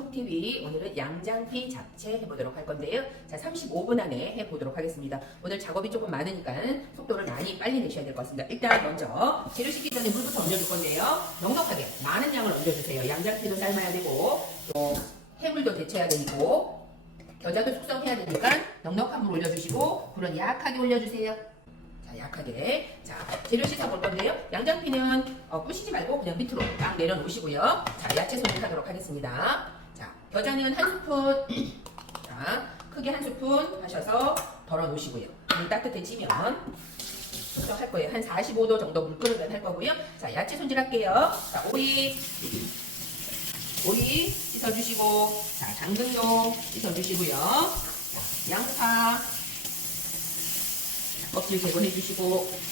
쿡TV 오늘은 양장피 잡채 해보도록 할 건데요. 자, 35분 안에 해보도록 하겠습니다. 오늘 작업이 조금 많으니까 속도를 많이 빨리 내셔야 될 것 같습니다. 일단 먼저 재료 씻기 전에 물부터 얹어줄 건데요. 넉넉하게 많은 양을 얹어주세요. 양장피도 삶아야 되고 또 해물도 데쳐야 되고 겨자도 숙성해야 되니까 넉넉한 물 올려주시고 불은 약하게 올려주세요. 자, 약하게. 자, 재료 씻어볼 건데요. 양장피는 부시지 말고 그냥 밑으로 딱 내려놓으시고요. 자, 야채 손질하도록 하겠습니다. 자, 겨자는 한 스푼, 자, 크게 한 스푼 하셔서 덜어 놓으시고요. 물 따뜻해지면 숙성할 거예요. 한 45도 정도 물 끓으면 할 거고요. 자, 야채 손질할게요. 자, 오이 씻어주시고, 자, 당근도 씻어주시고요. 자, 양파, 껍질 제거해주시고,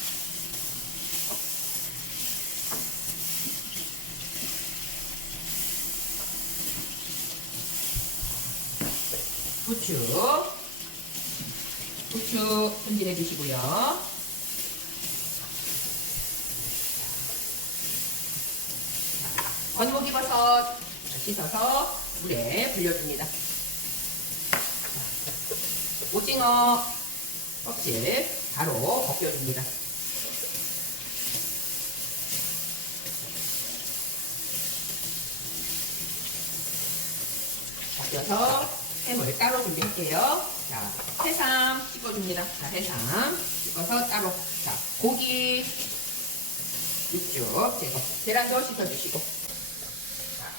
부추 손질해주시고요. 건고기버섯 씻어서 물에 불려줍니다. 오징어 껍질 바로 벗겨줍니다. 벗겨서 해물 따로 준비할게요. 자, 해삼 씻어줍니다. 자, 해삼 씻어서 따로. 자, 고기 육즙 제거. 계란도 씻어주시고. 자,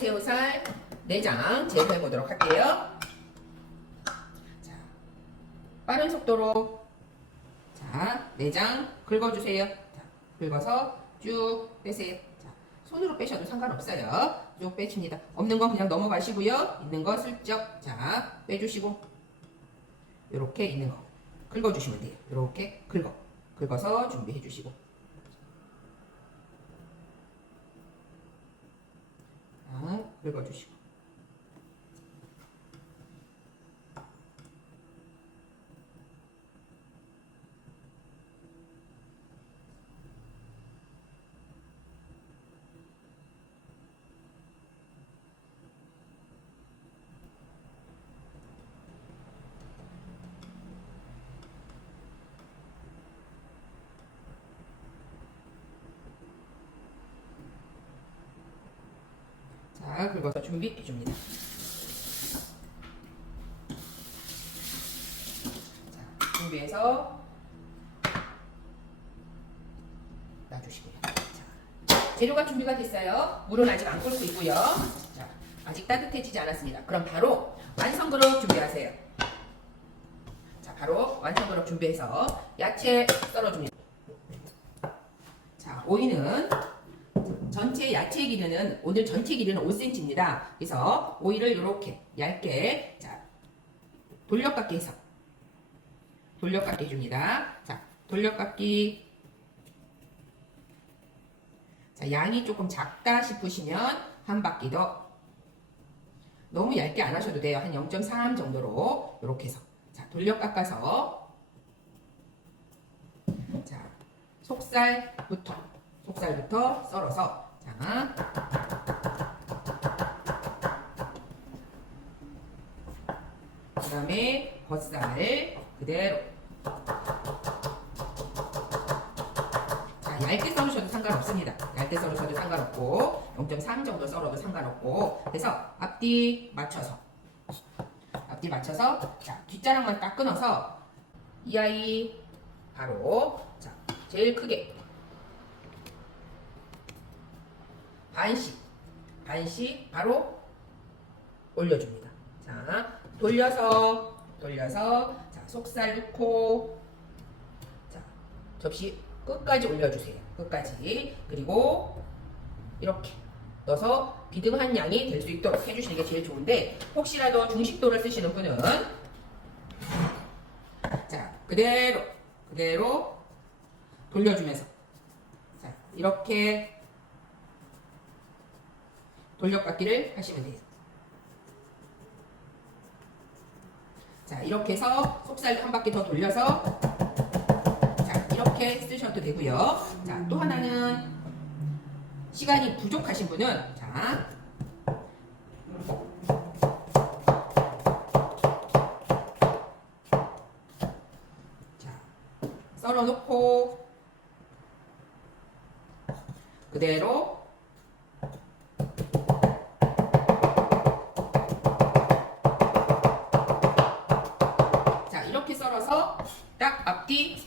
새우살 내장 제거해보도록 할게요. 자, 빠른 속도로 자, 내장 긁어주세요. 자, 긁어서 쭉 빼세요. 자, 손으로 빼셔도 상관없어요. 쭉 빼줍니다. 없는 건 그냥 넘어가시고요. 있는 거 슬쩍 자 빼주시고 요렇게 있는 거 긁어주시면 돼요. 요렇게 긁어서 준비해주시고 긁어주시고 자, 긁어서 준비해줍니다. 자, 준비해서 놔주시고요. 자, 재료가 준비가 됐어요. 물은 아직 안 끓고 있고요. 자, 아직 따뜻해지지 않았습니다. 그럼 바로 완성 그릇 준비하세요. 자, 바로 완성 그릇 준비해서 야채 썰어줍니다. 자, 오이는 전체 야채 길이는 오늘 전체 길이는 5cm입니다. 그래서 오이를 이렇게 얇게 자 돌려깎기 해서 돌려깎기 해줍니다. 자, 돌려깎기. 자, 양이 조금 작다 싶으시면 한 바퀴 더. 너무 얇게 안 하셔도 돼요. 한 0.3 정도로 이렇게 해서 자 돌려깎아서 자 속살부터 썰어서 자, 그 다음에 겉살 그대로. 자, 얇게 썰으셔도 상관없습니다. 얇게 썰으셔도 상관없고 0.3 정도 썰어도 상관없고. 그래서 앞뒤 맞춰서 자, 뒷자락만 딱 끊어서 이 아이 바로 자 제일 크게 반씩 바로 올려줍니다. 자, 돌려서 자, 속살 넣고 자, 접시 끝까지 올려주세요. 끝까지. 그리고 이렇게 넣어서 비등한 양이 될 수 있도록 해주시는 게 제일 좋은데, 혹시라도 중식도를 쓰시는 분은 자, 그대로 돌려주면서 자, 이렇게 돌려깎기를 하시면 돼요. 자, 이렇게 해서 속살 한 바퀴 더 돌려서 자, 이렇게 쓰셔도 되고요. 자, 또 하나는 시간이 부족하신 분은 썰어 놓고 그대로 이렇게 썰어서 딱 앞뒤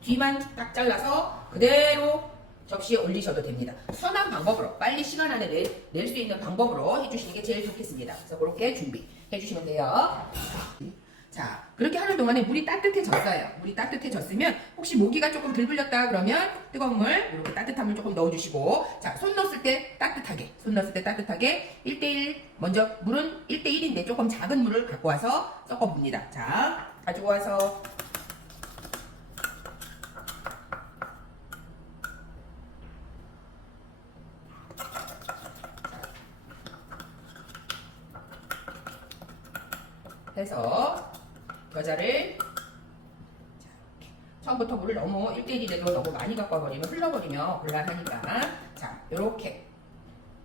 뒤만 딱 잘라서 그대로 접시에 올리셔도 됩니다. 편한 방법으로 빨리 시간 안에 낼 수 있는 방법으로 해주시는 게 제일 좋겠습니다. 그래서 그렇게 준비해 주시면 돼요. 자, 그렇게 하는 동안에 물이 따뜻해졌어요. 물이 따뜻해졌으면 혹시 모기가 조금 덜 불렸다 그러면 뜨거운 물 이렇게 따뜻한 물 조금 넣어주시고, 자, 손 넣었을 때 따뜻하게 1대1, 먼저 물은 1대1인데 조금 작은 물을 갖고 와서 섞어봅니다. 자, 가지고 와서 해서 겨자를 처음부터 물을 너무 1대1이라도 너무 많이 갖고 와버리면 흘러버리면 곤란하니까 이렇게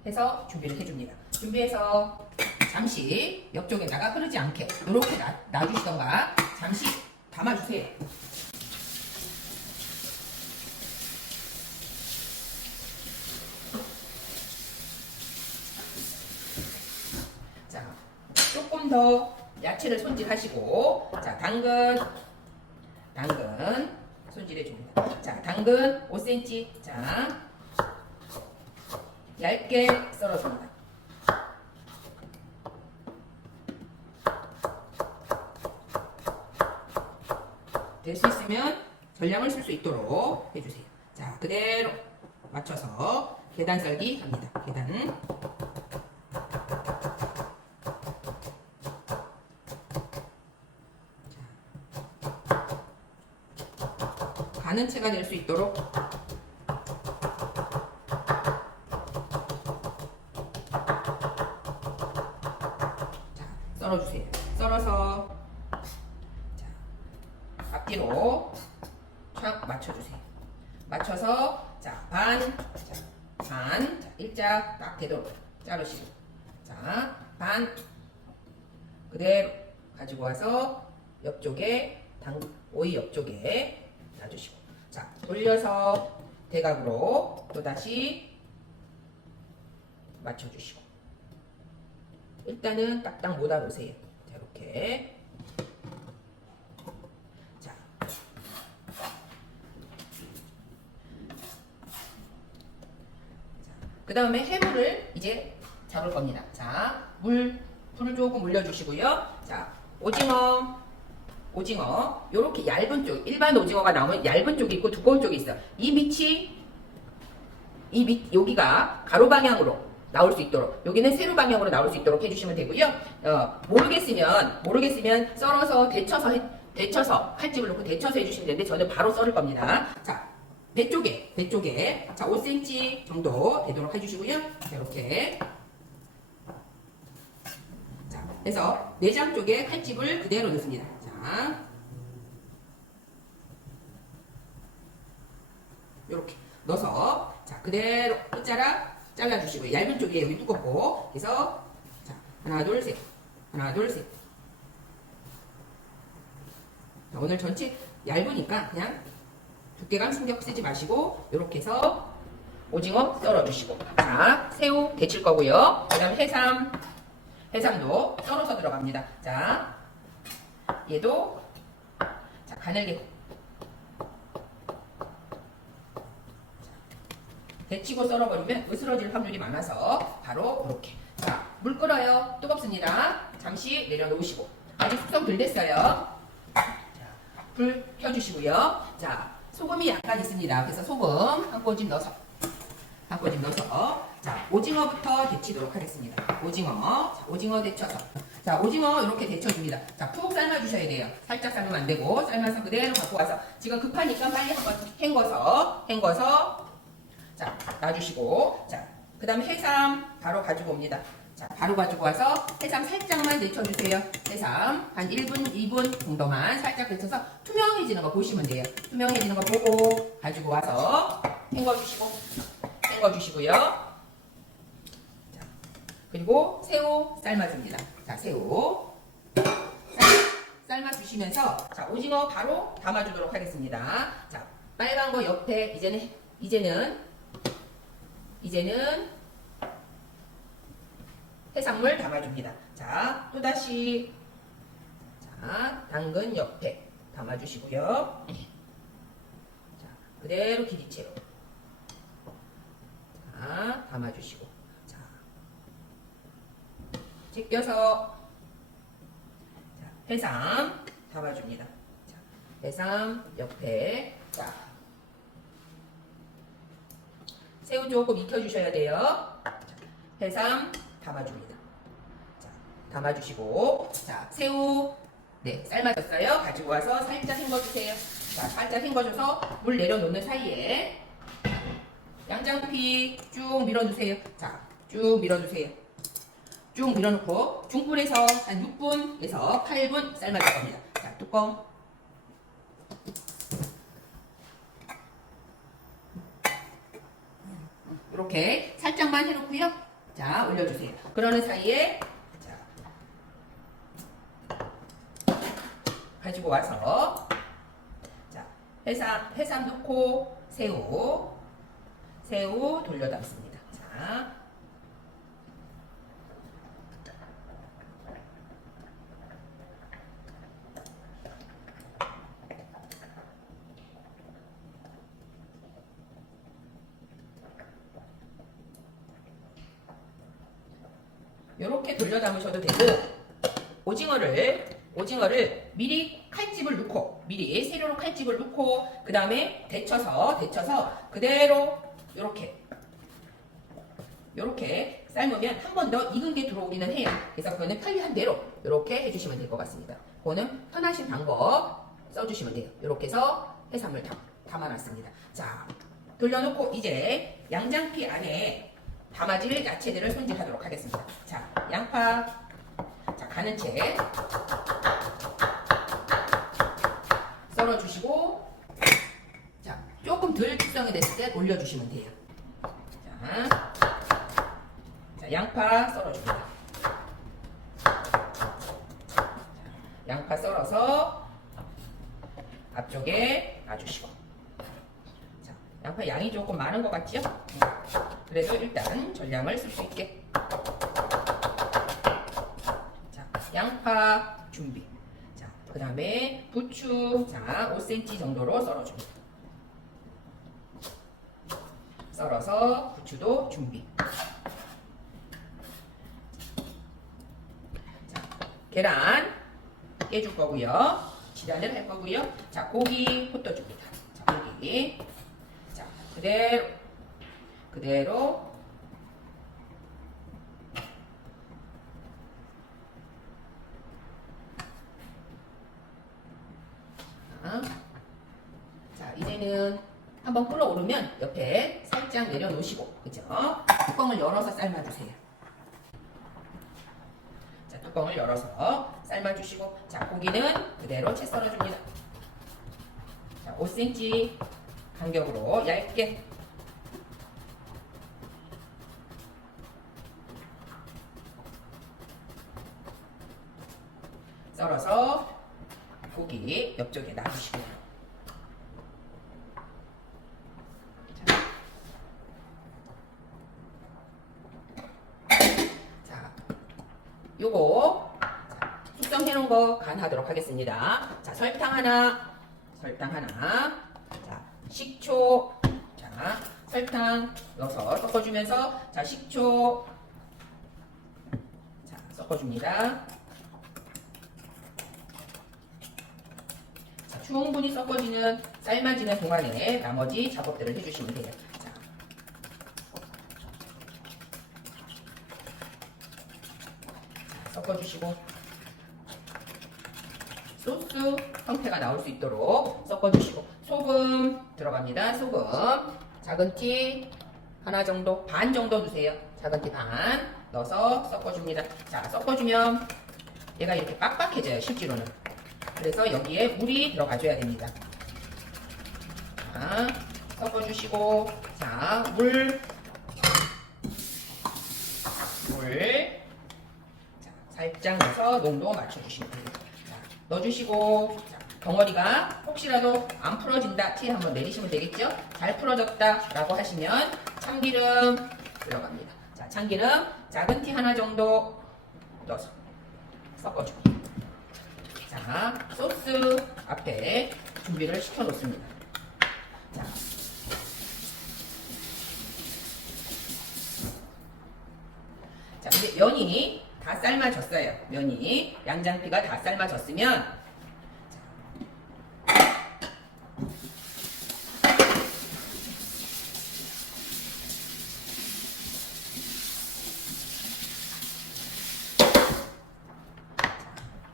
해서 준비를 해줍니다. 준비해서 잠시 옆쪽에다가 흐르지 않게 이렇게 놔주시던가 잠시 담아주세요. 자, 조금 더 야채를 손질하시고, 자, 당근 손질해 줍니다. 자, 당근 5cm, 자, 얇게 썰어줍니다. 될 수 있으면 전량을 쓸 수 있도록 해주세요. 자, 그대로 맞춰서 계단 썰기 합니다. 계단. 가는 채가 될 수 있도록 썰어주세요. 썰어서 앞뒤로 촥 맞춰주세요. 맞춰서 반 일자 딱 되도록 자르시고, 반 그대로 가지고 와서 옆쪽에 오이 옆쪽에 놔주시고, 돌려서 대각으로 또다시 맞춰주시고, 일단은 딱딱 못아 놓으세요. 이렇게. 그 다음에 해물을 이제 잡을 겁니다. 불을 조금 올려주시고요. 오징어 요렇게 얇은 쪽, 일반 오징어가 나오면 얇은 쪽이 있고 두꺼운 쪽이 있어요. 이 밑 여기가 가로 방향으로 나올 수 있도록, 여기는 세로 방향으로 나올 수 있도록 해주시면 되고요. 모르겠으면 썰어서 데쳐서 칼집을 놓고 데쳐서 해주시면 되는데 저는 바로 썰을 겁니다. 배 쪽에 5cm 정도 되도록 해주시고요. 이렇게 해서 내장 쪽에 칼집을 그대로 넣습니다. 이렇게 넣어서 그대로 끝자락 잘라주시고요. 얇은 쪽에 여기 두껍고, 그래서 하나 둘 셋. 오늘 전체 얇으니까 그냥 두께감 신경 쓰지 마시고 이렇게 해서 오징어 썰어주시고, 새우 데칠 거고요. 그 다음 해삼도 썰어서 들어갑니다. 얘도 가늘게 데치고 썰어버리면 으스러질 확률이 많아서 바로 이렇게. 물 끓어요. 뜨겁습니다. 잠시 내려놓으시고, 아직 숙성 덜 됐어요. 불 켜주시고요. 소금이 약간 있습니다. 그래서 소금 한 꼬집 넣어서 오징어부터 데치도록 하겠습니다. 오징어 데쳐서, 오징어 이렇게 데쳐줍니다. 푹 삶아주셔야 돼요. 살짝 삶으면 안 되고, 삶아서 그대로 갖고 와서, 지금 급하니까 빨리 한번 헹궈서 놔주시고, 그 다음에 해삼 바로 가지고 옵니다. 바로 가지고 와서 해삼 살짝만 데쳐주세요. 해삼 한 1분, 2분 정도만 살짝 데쳐서 투명해지는 거 보시면 돼요. 투명해지는 거 보고 가지고 와서 헹궈주시고, 섞어주시고요. 자, 그리고 새우 삶아줍니다. 자, 새우 삶아주시면서 자, 오징어 바로 담아주도록 하겠습니다. 자, 빨간 거 옆에 이제는 해산물 담아줍니다. 자, 또다시 자, 당근 옆에 담아주시고요. 자, 그대로 기리채로 자, 담아주시고 자, 제껴서 자, 해삼 담아줍니다. 자, 해삼 옆에 자, 새우 조금 익혀주셔야 돼요. 자, 해삼 담아줍니다. 자, 담아주시고 자, 새우 네, 삶아졌어요. 가지고 와서 살짝 헹궈주세요. 자, 살짝 헹궈줘서 물 내려놓는 사이에 양장피 쭉 밀어주세요. 자, 쭉 밀어주세요. 쭉 밀어놓고 중불에서 한 6분에서 8분 삶아줄 겁니다. 자, 뚜껑 이렇게 살짝만 해놓고요. 자, 올려주세요. 그러는 사이에 자, 가지고 와서 자, 해삼 넣고 새우 돌려 담습니다. 자, 이렇게 돌려 담으셔도 되고 오징어를 미리 칼집을 넣고 미리 세로로 칼집을 넣고 그 다음에 데쳐서 그대로 요렇게 삶으면 한 번 더 익은 게 들어오기는 해요. 그래서 그거는 편리한 대로 이렇게 해주시면 될 것 같습니다. 그거는 편하신 방법 써주시면 돼요. 이렇게 해서 해산물 담아놨습니다. 자, 돌려놓고 이제 양장피 안에 담아질 야채들을 손질하도록 하겠습니다. 자, 양파 자, 가는 채 썰어주시고 자, 조금 덜 숙성이 됐을 때 올려주시면 돼요. 자, 양파 썰어줍니다. 자, 양파 썰어서 앞쪽에 놔주시고 자, 양파 양이 조금 많은 것 같지요? 그래도 일단 전량을 쓸 수 있게 자, 양파 준비. 자, 그 다음에 부추 자, 5cm 정도로 썰어줍니다. 썰어서 부추도 준비. 자, 계란 깨줄 거고요. 지단을 할 거고요. 자, 고기 hod도줍니다. 자, 고기 자, 그대로 자, 이제는 한번 끓어오르면 옆에 살짝 내려놓으시고 그죠? 뚜껑을 열어서 삶아주세요. 자, 뚜껑을 열어서 삶아주시고 자, 고기는 그대로 채 썰어줍니다. 자, 5cm 간격으로 얇게 썰어서 고기 옆쪽에 놔주시고요. 자, 요거 숙성해 놓은 거 간하도록 하겠습니다. 자, 설탕 하나, 자, 식초, 자, 설탕 넣어서 섞어주면서 자, 식초, 자, 섞어줍니다. 자, 충분히 섞어지는 삶아지는 동안에 나머지 작업들을 해주시면 돼요. 자, 섞어주시고 소스 형태가 나올 수 있도록 섞어주시고 소금 들어갑니다. 소금 작은 티 하나 정도 반 정도 넣으세요. 작은 티 반 넣어서 섞어줍니다. 자, 섞어주면 얘가 이렇게 빡빡해져요. 실제로는. 그래서 여기에 물이 들어가줘야 됩니다. 자, 섞어주시고 자, 물 물. 자, 살짝 넣어서 농도 맞춰주시면 됩니다. 자, 넣어주시고, 자, 덩어리가 혹시라도 안 풀어진다 티 한번 내리시면 되겠죠? 잘 풀어졌다 라고 하시면 참기름 들어갑니다. 자, 참기름 작은 티 하나 정도 넣어서 섞어줍니다. 자, 소스 앞에 준비를 시켜 놓습니다. 자, 자, 이제 면이 다 삶아졌어요. 면이 양장피가 다 삶아졌으면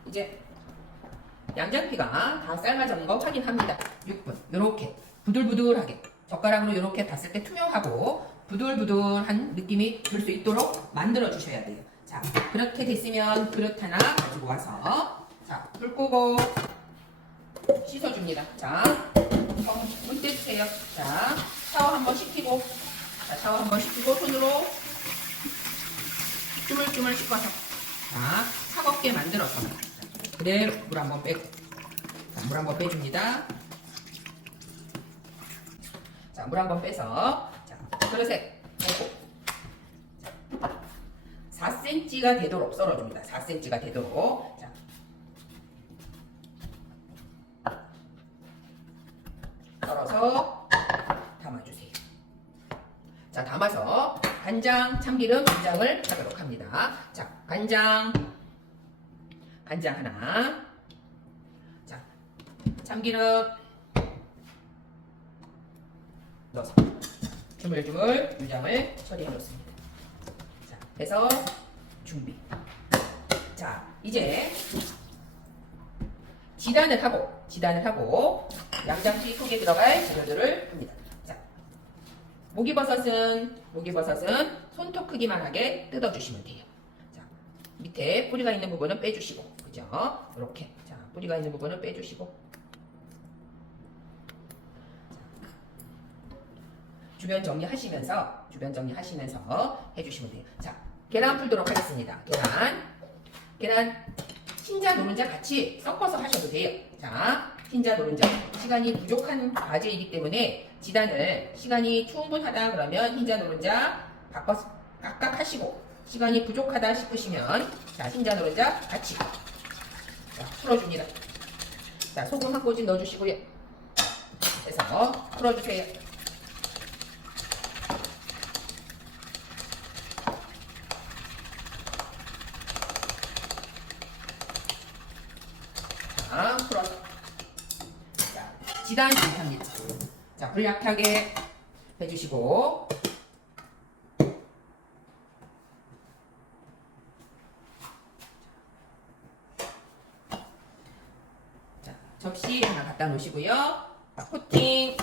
이제 양장피가 다 삶아졌는 거 확인합니다. 6분 이렇게 부들부들하게 젓가락으로 이렇게 봤을 때 투명하고 부들부들한 느낌이 들 수 있도록 만들어 주셔야 돼요. 자, 그렇게 됐으면 그릇 하나 가지고 와서 자, 불 끄고 씻어줍니다. 자, 물 떼주세요. 자, 샤워 한번 시키고 자, 샤워 한번 시키고 손으로 주물주물 씻어서 자, 차갑게 만들어서 그대로 물 한번 빼고 자, 물 한번 빼줍니다. 자, 물 한번 빼서 자, 그릇에 놓고 4cm가 되도록 썰어줍니다. 4cm가 되도록 자, 썰어서 담아주세요. 자, 담아서 간장, 참기름, 간장을 하도록 합니다. 자, 간장 하나. 자, 참기름 넣어서 주물주물 유장을 처리해 놓습니다. 자, 해서 준비. 자, 이제 지단을 하고 양장피 속에 들어갈 재료들을 합니다. 자, 목이버섯은 손톱 크기만 하게 뜯어주시면 돼요. 자, 밑에 뿌리가 있는 부분은 빼주시고, 그죠? 이렇게. 자, 뿌리가 있는 부분은 빼주시고. 주변 정리하시면서 해주시면 돼요. 자, 계란 풀도록 하겠습니다. 계란 흰자 노른자 같이 섞어서 하셔도 돼요. 자, 흰자 노른자 시간이 부족한 과제이기 때문에 지단을 시간이 충분하다 그러면 흰자 노른자 바꿔서 각각 하시고 시간이 부족하다 싶으시면 자, 흰자 노른자 같이 자, 풀어줍니다. 자, 소금 한 꼬집 넣어주시고요. 해서 풀어주세요. 자, 풀어서 자, 지단 합니다. 자, 불 약하게 해주시고 자, 접시 하나 갖다 놓으시고요. 자, 코팅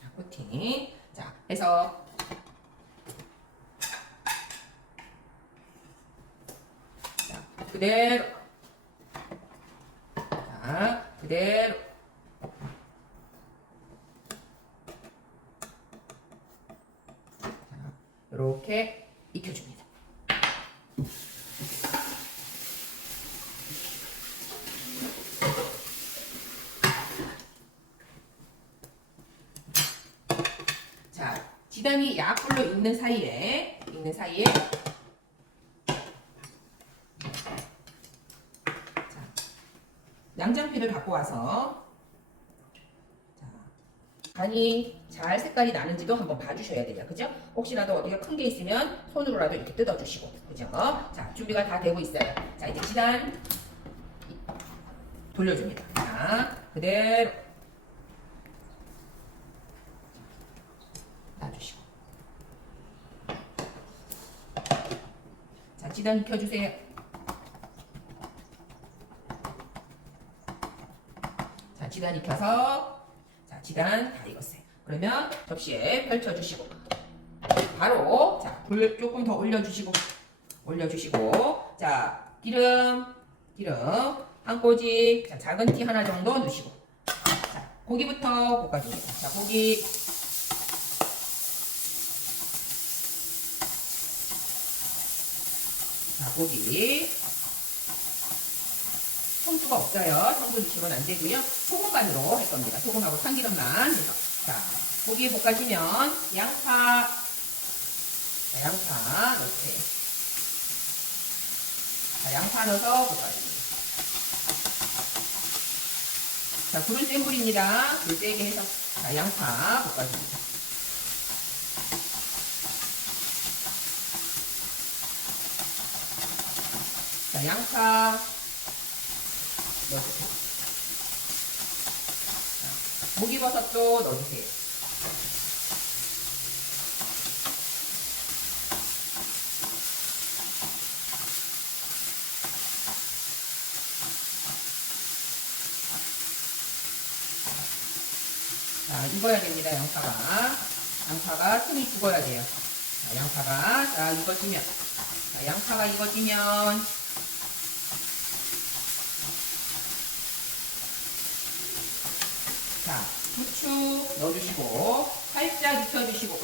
자, 코팅 자, 해서 그대로 자, 그대로 자, 이렇게 익혀줍니다. 자, 지단이 약불로 익는 사이에 양장피를 갖고 와서 자, 간이 잘 색깔이 나는지도 한번 봐주셔야 돼요. 그죠? 혹시라도 어디가 큰 게 있으면 손으로라도 이렇게 뜯어주시고 그죠? 자, 준비가 다 되고 있어요. 자, 이제 지단 돌려줍니다. 자, 그대로 놔주시고 자, 지단 익혀주세요. 지단 익혀서 자, 지단 다 익었어요. 그러면 접시에 펼쳐주시고 바로 자, 불 조금 더 올려주시고 자, 기름 한 꼬집 자, 작은 티 하나 정도 넣으시고 자, 고기부터 볶아줍니다. 자, 고기 고기. 청주가 없어요. 청주 넣으시면 안 되고요. 소금간으로 할 겁니다. 소금하고 참기름만 해서. 자, 고기 볶아지면 양파. 자, 양파 넣으세요. 자, 양파 넣어서 볶아줍니다. 자, 불은 센 불입니다. 불 세게 해서. 자, 양파 볶아줍니다. 자, 양파 넣어주세요. 자, 목이버섯도 넣어주세요. 자, 익어야 됩니다, 양파가. 양파가 틈이 죽어야 돼요. 자, 양파가, 자, 익어지면. 자, 양파가 익어지면. 자, 후추 넣어주시고, 살짝 익혀주시고.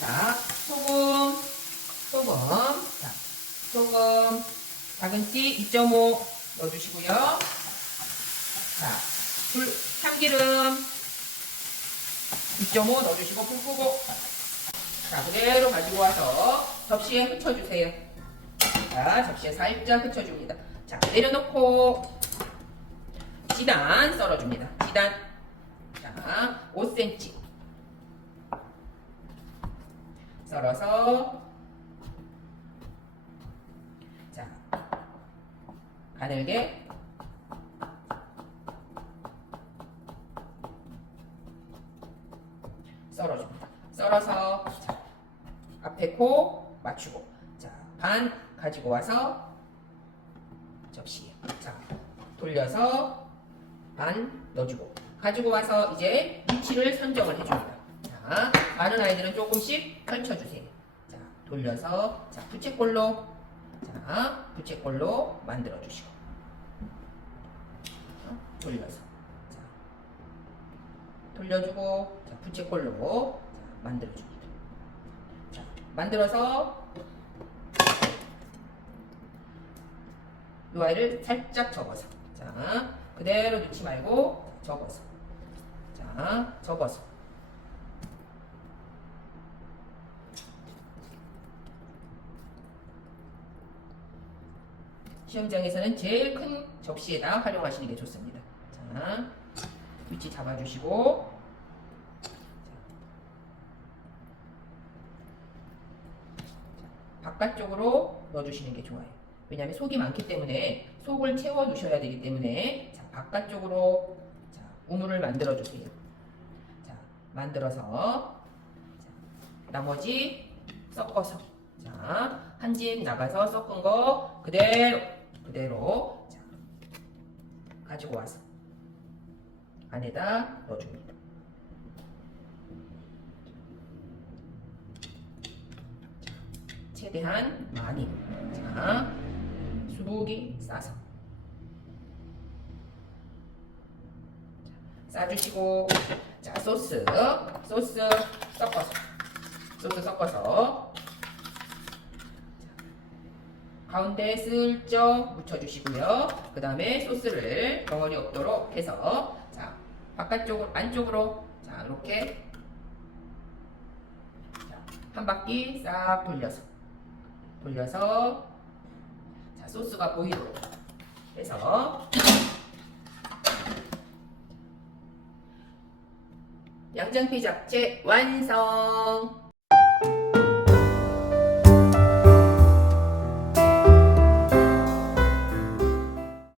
자, 소금. 자, 소금. 작은띠 2.5 넣어주시고요. 자, 참기름 2.5 넣어주시고 불 끄고. 자, 그대로 가지고 와서 접시에 흩쳐주세요. 자, 접시에 살짝 흩쳐줍니다. 자, 내려놓고 지단 썰어줍니다. 지단. 자, 5cm 썰어서. 자, 가늘게 썰어줍니다. 썰어서. 자, 앞에 코 맞추고. 자, 반 가지고 와서 접시에. 자, 돌려서 반 넣어주고. 가지고 와서 이제 위치를 선정을 해줍니다. 자, 많은 아이들은 조금씩 펼쳐주세요. 자, 돌려서. 자, 부채꼴로. 자, 부채꼴로 만들어주시고. 돌려서. 자, 돌려주고. 자, 부채꼴로. 자, 만들어줍니다. 자, 만들어서 이 아이를 살짝 접어서. 자, 그대로 넣지 말고 접어서. 자, 접어서. 시험장에서는 제일 큰 접시에다 활용하시는 게 좋습니다. 자, 위치 잡아주시고. 자, 바깥쪽으로 넣어주시는 게 좋아요. 왜냐하면 속이 많기 때문에 속을 채워 두셔야 되기 때문에. 자, 바깥쪽으로. 자, 우물을 만들어 주세요. 자, 만들어서. 자, 나머지 섞어서. 자, 한 집 나가서 섞은 거 그대로 자, 가지고 와서 안에다 넣어줍니다. 자, 최대한 많이. 자, 수북이 싸서. 자, 싸주시고. 자, 소스 섞어서. 가운데 슬쩍 묻혀주시고요. 그 다음에 소스를 덩어리 없도록 해서. 자, 바깥쪽으로, 안쪽으로. 자, 이렇게. 자, 한 바퀴 싹 돌려서. 자, 소스가 보이도록 해서. 양장피 잡채 완성!